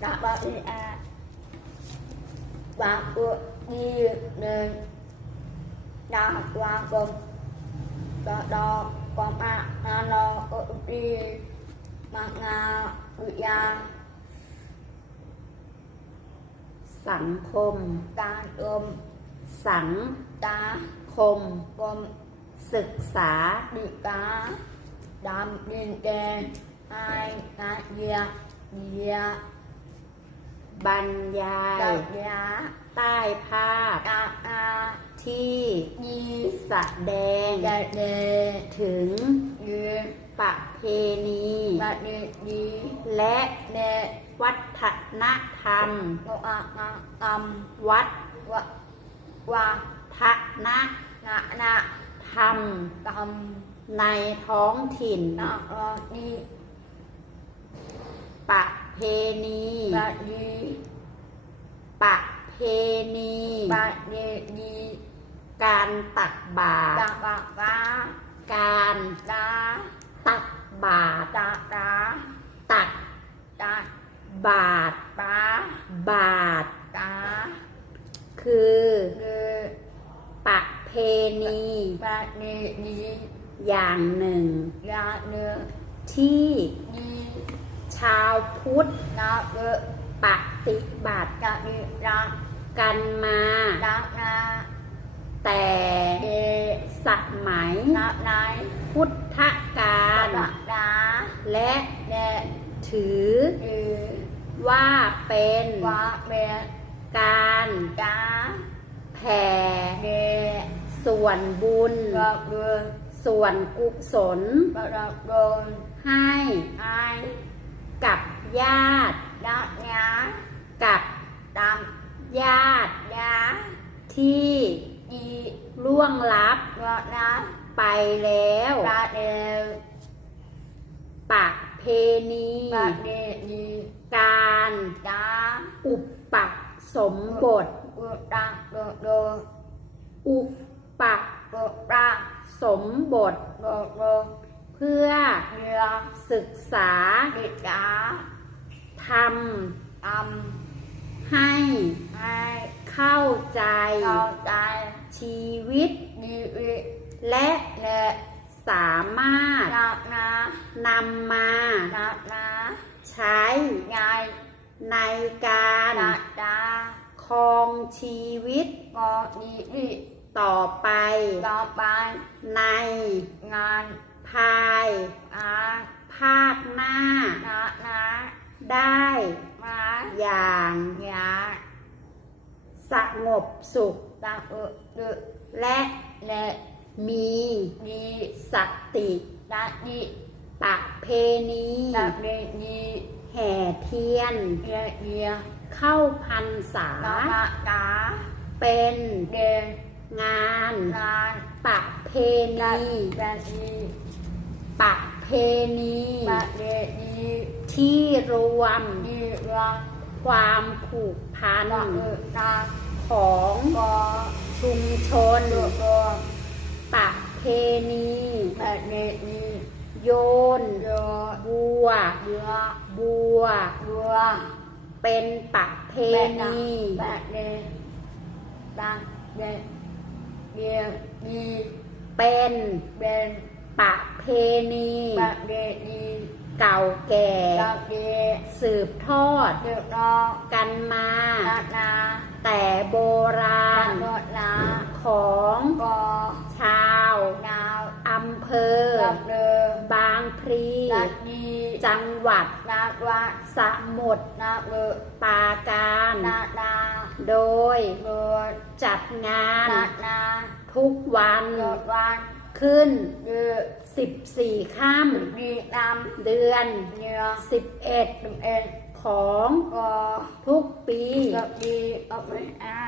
đã bác đi à bác ước đi nên đã qua cùng đó đó con ạ nó nó ước đi mà ngà bị ya สังคม ta ôm สัง ta คม gồm ศึกษา bị cá đam điên kề hai ngã dìa dìa บรรยาย đại giá ใต้ภาพ ta a ที่ di แสดง đại đề ถึง như ประเพณี bà đi đi และ nè วัฒนธรรม ngô a ngã âm วัด wa wa ทนะ ngã nạ ธรรม cầm ในท้องถิ่น nạ ro đi ประ เพณี bà đi ประเพณี bà đi đi การตักบาตร ta bà ba การ ta ตักบาตร ta ta ตัก ta บาตร ba บาตร ta คือ như ประเพณี bà đi đi อย่างหนึ่ง ra nữa ที่ đi ชาวพุทธ ra được ปฏิบัติ ra đi ra กันมา ra ra แต่ để สมัย ra này พุทธกาล ra ra และ để ถือ như ว่าเป็น quá mẹ การ cá แผ่ để ส่วนบุญ gặp được ส่วนกุศล và gặp được ให้ ai กับญาตินะนะกับตามญาตินะที่อีล่วงลับนะนะไปแล้วปาเดลปักเพณีปาเดนีการตาอุปปักสมบทอุตาโดโดอุปปักโดตาสมบทโดโดเพื่อเพื่อ ศึกษา đi cá ท âm ำให้ hai เข้าใจ cao tay ชีวิต đi uy และ lệ สามารถ na na นำมา na na ใช้ ngài ในการ na ta ครองชีวิต ngò đi đi ต่อไป ต่อไป ในงานภายอา ภาคหน้านานาได้มาอย่างยาสงบสุข ตาอุดุและเลมีดีสติตาดีปะเพณีตาเรดีแห่เทียน เรียเรียเข้าพรรษา ตามาตาเป็นเดนงาน นานปะเพณีแบบดีปะ เพณีตาเรดีที่รวมดีรวมความผูกพันตาอุตาของกอชุมชนดุโดประเพณีแบบเรดีโยนโยบัวเรือบัวบัวเป็นประเพแบบณีแบบเดนตาเดนเรียดีเป็นเป็น ประเพณีแบบเดดีเก่าแก่กับเดสืบทอดเดือดร้อนกันมานานาแต่โบราตาณโนดนาของกอชาวดาวอำเภอกับเดือบางพลีนาดีจังหวัดนาวัดสมุทรนาเบือปราการนาดาโดยเบือจัดงานนานาทุกวัน เดือดวันขึ้น เดือ14ค่ดีนำเดือนำเนื้อ11ตุ่มเอ็นของกอทุกปีกับดีเอาไปอา